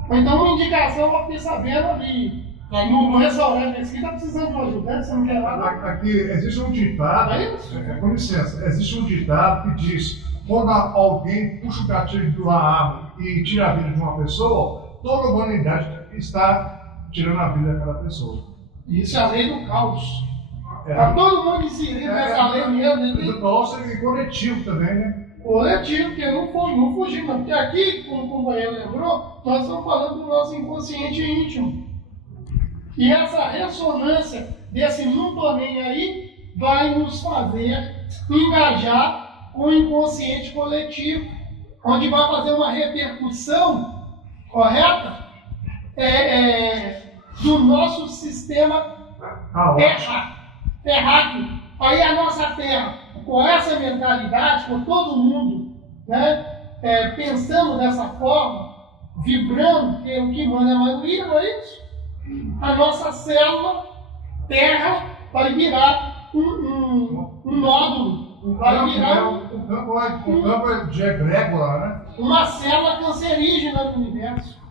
Ou então uma indicação eu fiquei sabendo ali, No restaurante aqui está precisando de uma ajudante, você não quer lá? Aqui existe um ditado, É isso? com licença, existe um ditado que diz: quando alguém puxa o gatilho de uma arma e tira a vida de uma pessoa, toda a humanidade está tirando a vida daquela pessoa. Isso é a lei do caos. É. Para todo mundo inserido nessa lei mesmo, né? Nossa, e coletivo também, né? Coletivo, porque não fugimos, não. Porque aqui, como o companheiro lembrou, nós estamos falando do nosso inconsciente íntimo. E essa ressonância desse não tô nem aí vai nos fazer engajar com o inconsciente coletivo, onde vai fazer uma repercussão correta do nosso sistema terráqueo. Aí a nossa Terra, com essa mentalidade, com todo mundo, né, pensando dessa forma, vibrando, que o que manda é a maioria, não é isso? A nossa célula Terra vai virar um nódulo, vai virar o campo é de egrégora, né? uma célula cancerígena do universo.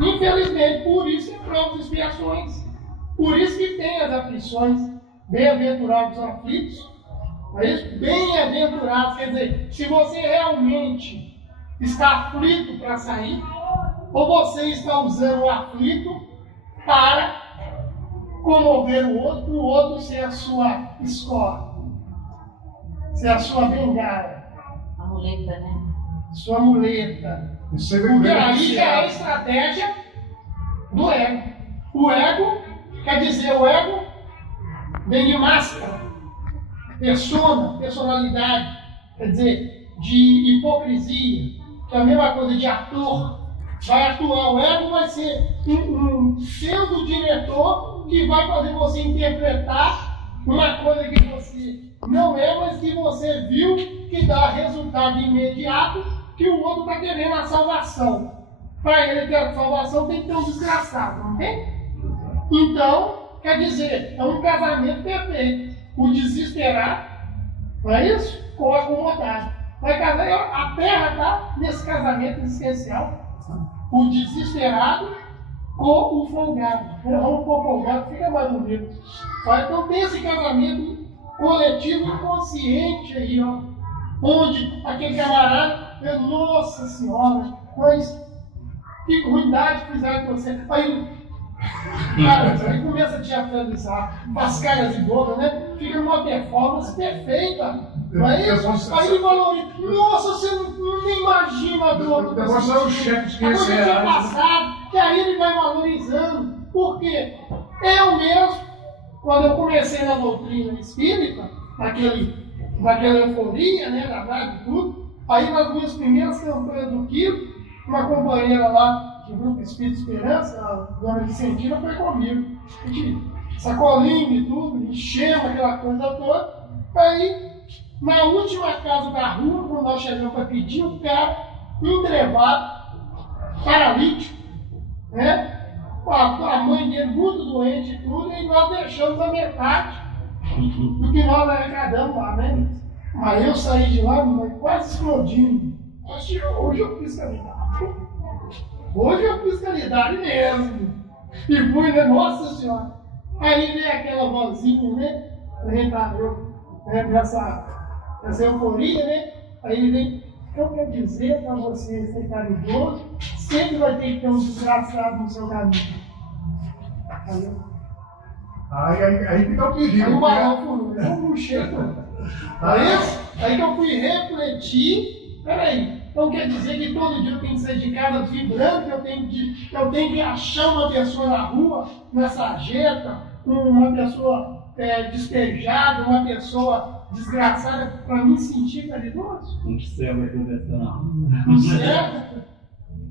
Infelizmente, por isso tem provas e expiações. Por isso que tem as aflições. Bem-aventurados os aflitos. Não é isso? Bem-aventurados, quer dizer, se você realmente está aflito para sair, ou você está usando o aflito para comover o outro ser a sua escola, ser a sua bengala. A muleta, né? Sua muleta. Porque aí já é a estratégia do ego. O ego, quer dizer, o ego vem de máscara, persona, personalidade, quer dizer, de hipocrisia, que é a mesma coisa de ator. Vai atuar, o ego vai ser um pseudo-diretor que vai fazer você interpretar uma coisa que você não é, mas que você viu que dá resultado imediato, que o outro está querendo a salvação. Para ele ter a salvação tem que ter um desgraçado, não tem? Então, quer dizer, é um casamento perfeito. O desesperado, não é isso? Com o acomodado. Vai casar, a Terra está nesse casamento existencial. O desesperado com o folgado. Vamos pôr o folgado, fica mais bonito. Então tem esse casamento coletivo inconsciente aí, ó. Onde aquele camarada, nossa senhora, mas que ruindade fizeram com você. Aí começa a teatralizar, faz caras de boca, né? Fica numa performance perfeita. Não é isso? Aí ele valoriza. Nossa, você não imagina a dor. Depois sai o cheque de 500 reais. reais. Passado, que aí ele vai valorizando. Por quê? Eu mesmo, quando eu comecei na doutrina espírita, naquela euforia, né, da verdade e tudo, aí nas minhas primeiras campanhas do Quilo, uma companheira lá do Grupo Espírito Esperança, a dona Vicentina, foi comigo. A gente sacolinha e tudo, enchemos aquela coisa toda. Aí, na última casa da rua, quando nós chegamos para pedir, o cara entrevado, paralítico, né? A mãe dele muito doente e tudo, e nós deixamos a metade do que nós arrecadamos lá, né? Aí eu saí de lá, quase explodindo. Hoje eu fiz caridade. Hoje eu fiz caridade mesmo. E fui, né? Nossa Senhora. Aí veio aquela vozinha, né? Nessa euforia, né? Aí ele vem. Eu quero dizer para você ser caridoso, sempre vai ter que ter um desgraçado no seu caminho. Aí fica o perigo. Aí o balão eu puxei. Aí que eu fui refletir. Peraí, então quer dizer que todo dia eu tenho que sair de casa vibrando, que eu tenho que achar uma pessoa na rua, na sarjeta, uma pessoa despejada, uma pessoa desgraçada, para me sentir caridoso? Um céu vai conversar na rua. Um céu?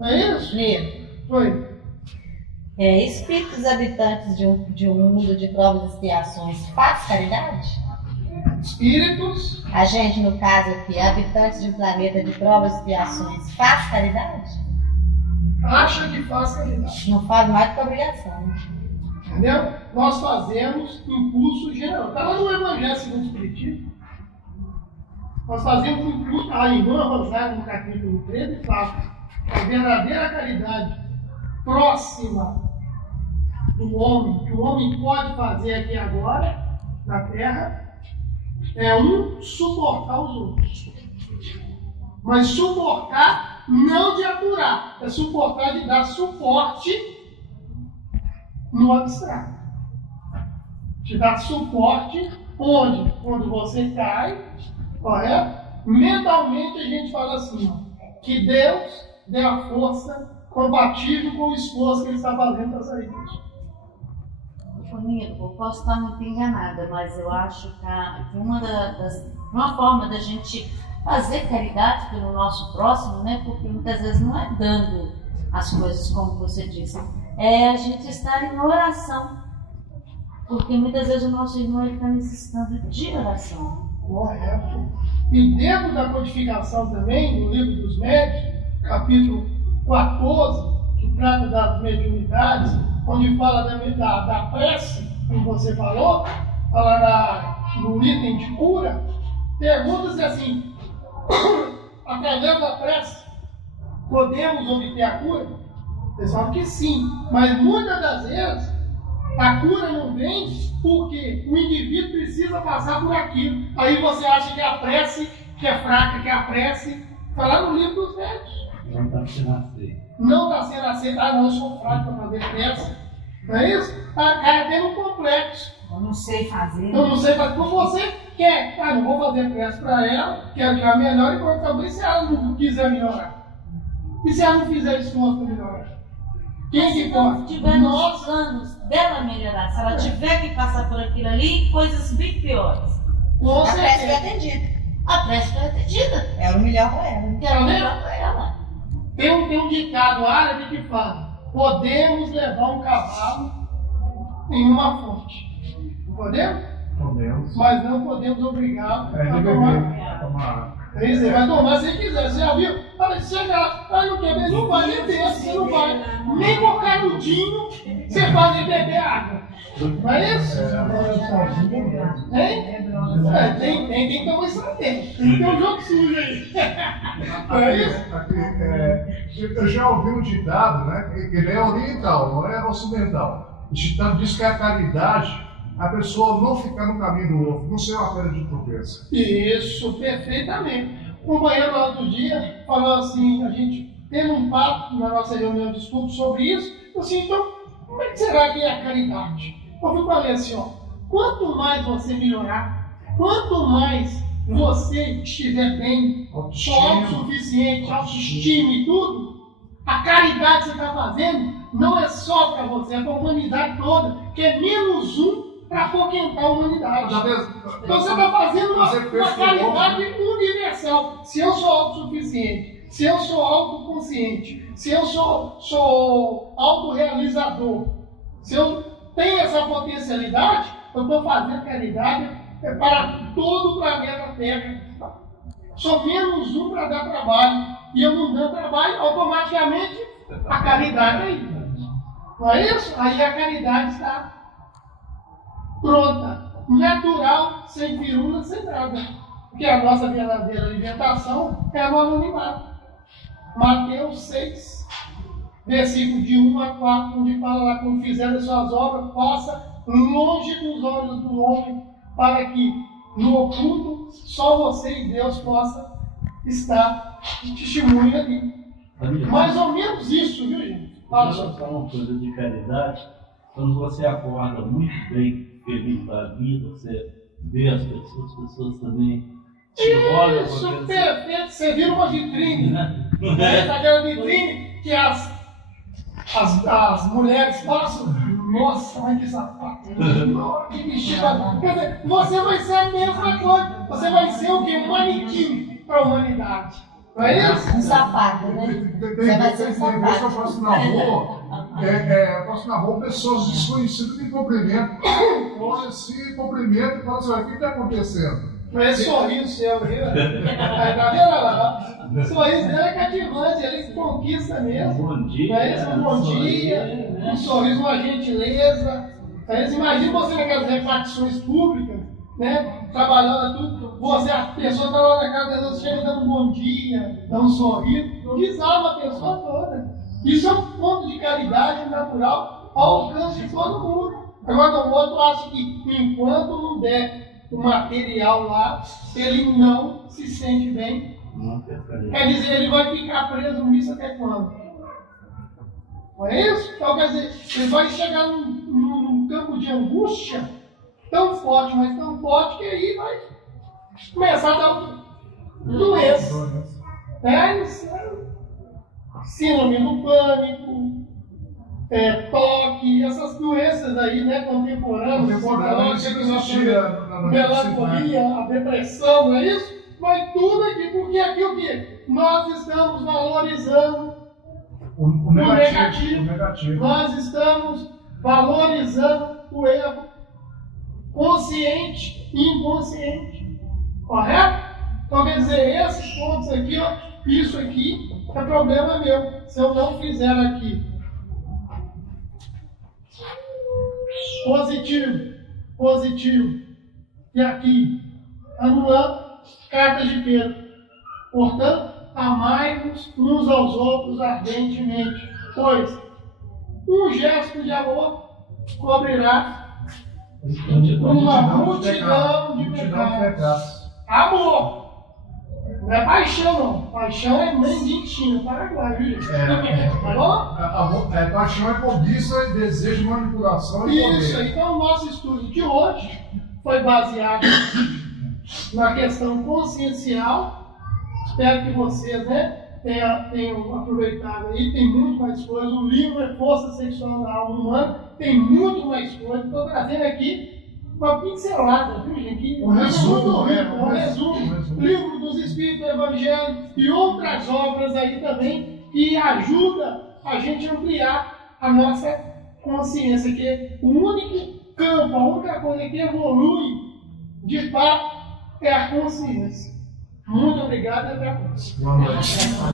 É isso? Nilo. Foi. Espíritos habitantes de um mundo de provas e expiações faz caridade? Espíritos? A gente, no caso aqui, habitantes de um planeta de provas e expiações, faz caridade? Acha que faz caridade. Não faz mais do que obrigação. Entendeu? Nós fazemos impulso geral. Está lá no Evangelho segundo o Espiritismo. Nós fazemos impulso. A irmã Rosário, no capítulo 13, fala: a verdadeira caridade próxima do homem, que o homem pode fazer aqui agora, na Terra, é suportar os outros. Mas suportar não de aturar, é suportar de dar suporte no abstrato. De dar suporte onde? Quando você cai, correto? Mentalmente a gente fala assim, ó, que Deus dê a força compatível com o esforço que ele está fazendo para sair disso. Eu posso estar muito enganada, mas eu acho que uma forma da gente fazer caridade pelo nosso próximo, né? Porque muitas vezes não é dando as coisas como você disse, é a gente estar em oração. Porque muitas vezes o nosso irmão está necessitando de oração. Correto. E dentro da codificação também, no livro dos médiuns, capítulo 14, que trata das mediunidades, onde fala da prece, como você falou, fala no item de cura, pergunta-se assim, através da prece, podemos obter a cura? Eles falam que sim, mas muitas das vezes a cura não vem porque o indivíduo precisa passar por aquilo. Aí você acha que a prece, que é fraca, que a prece, está lá no livro dos médiuns. Não está sendo aceito. Não está sendo aceito. Ah, não, eu sou fraco para fazer prece. Não é isso? A cara tem um complexo. Eu não sei fazer. Eu não sei fazer. Como você quer. Ah, não vou fazer prece para ela, quero que ela melhore, e também se ela não quiser melhorar. E se ela não fizer esforço para melhorar? Quem que pode? Se tiver nos planos dela melhorar, se ela tiver que passar por aquilo ali, coisas bem piores. Com A prece foi certeza. atendida. A prece foi atendida. Era o melhor para ela. Era o melhor para ela. Tem um ditado árabe que fala: podemos levar um cavalo em uma fonte. Podemos? Podemos. Mas não podemos obrigá-lo É, a de tomar. beber. Tomar. Aí você vai tomar se quiser. Você já viu? Fala, chega lá, não quer beber, não vai nem beber, você não vai. Nem por canudinho você pode beber água. Não é isso? Hein? Tem que ter uma estratégia. Tem que ter um jogo sujo aí. Não é isso? Eu já ouvi um ditado, né? Que ele é oriental, não é ocidental. O ditado diz que a caridade, a pessoa não ficar no caminho do outro, não ser uma pedra de tropeço. Isso, perfeitamente. Um companheiro lá outro dia falou assim, a gente teve um papo na nossa reunião de estudo sobre isso, assim, então, como é que será que é a caridade? Eu falei assim, ó, quanto mais você melhorar, quanto mais você estiver bem, autossuficiente, autoestima e tudo, a caridade que você está fazendo não é só para você, é para a humanidade toda, que é menos um para apoquentar a humanidade. Então você está fazendo uma caridade universal. Se eu sou autossuficiente, se eu sou autoconsciente, se eu sou autorrealizador, se eu tenho essa potencialidade, eu estou fazendo caridade para todo o planeta Terra. Sou menos um para dar trabalho. E eu não dando trabalho, automaticamente a caridade aí. Não é isso? Aí a caridade está pronta, natural, sem firula, sem nada. Porque a nossa verdadeira libertação é no anonimato. Mateus 6, versículo de 1 a 4, onde fala lá, quando fizerem suas obras, passa longe dos olhos do homem, para que no oculto só você e Deus possa estar testemunha ali. Mais ou menos isso, viu, gente? Fala só. Uma coisa de caridade, quando você acorda muito bem, feliz da vida, você vê as pessoas também te olham. Isso, perfeito. Você vira uma vitrine, né? Aquela vitrine que as mulheres passam. Nossa, olha que sapato. Que vestido. Quer dizer, você vai ser a mesma coisa. Você vai ser o quê? Um manequim para a humanidade. Não é isso? Um sapato, né? Tem vezes que eu passo na rua, pessoas desconhecidas me cumprimentam. Olha, se cumprimentam e falam assim, o que está acontecendo? Mas esse sorriso seu, viu? Tá vendo lá? O sorriso dele é cativante, ele conquista mesmo. Bom dia. Não é isso? Um bom dia, um sorriso, uma gentileza. Imagina você naquelas repartições públicas, né? Trabalhando tudo, você, a pessoa está lá na casa dela, chega dando um bom dia, dando um sorriso, desarma a pessoa toda. Isso é um ponto de caridade natural ao alcance de todo mundo. Agora o outro acha que enquanto não der o material lá, ele não se sente bem. Quer dizer, ele vai ficar preso nisso até quando? Não é isso? Então, quer dizer, ele vai chegar num campo de angústia tão forte, mas tão forte, que aí vai começar a dar doença. Síndrome do pânico, toque, essas doenças aí, né, contemporâneas, melancolia, a depressão, não é isso? Mas tudo aqui, porque aqui o quê? Nós estamos valorizando o negativo. Nós estamos valorizando o erro consciente e inconsciente. Correto? Então, quer dizer, esses pontos aqui, ó, isso aqui é problema meu. Se eu não fizer aqui positivo, e aqui anulando, cartas de Pedro. Portanto, amai-vos uns aos outros ardentemente, pois um gesto de amor cobrirá uma multidão de pecados. Amor! Não é paixão, não. Paixão é Mandintina, Paraguai, viu? Tá bom? Paixão é cobiça e desejo, manipulação e poder. Isso, então o nosso estudo de hoje foi baseado na questão consciencial. Espero que vocês, né, tenham aproveitado aí. Tem muito mais coisa. O livro é Força Sexual da Alma Humana. Tem muito mais coisa. Estou trazendo aqui uma pincelada, viu, gente? Um resumo. Livro dos Espíritos Evangélicos e outras obras aí também que ajuda a gente a ampliar a nossa consciência, que é o único campo, a única coisa que evolui de fato é a consciência. Muito obrigado e até a próxima. Boa noite.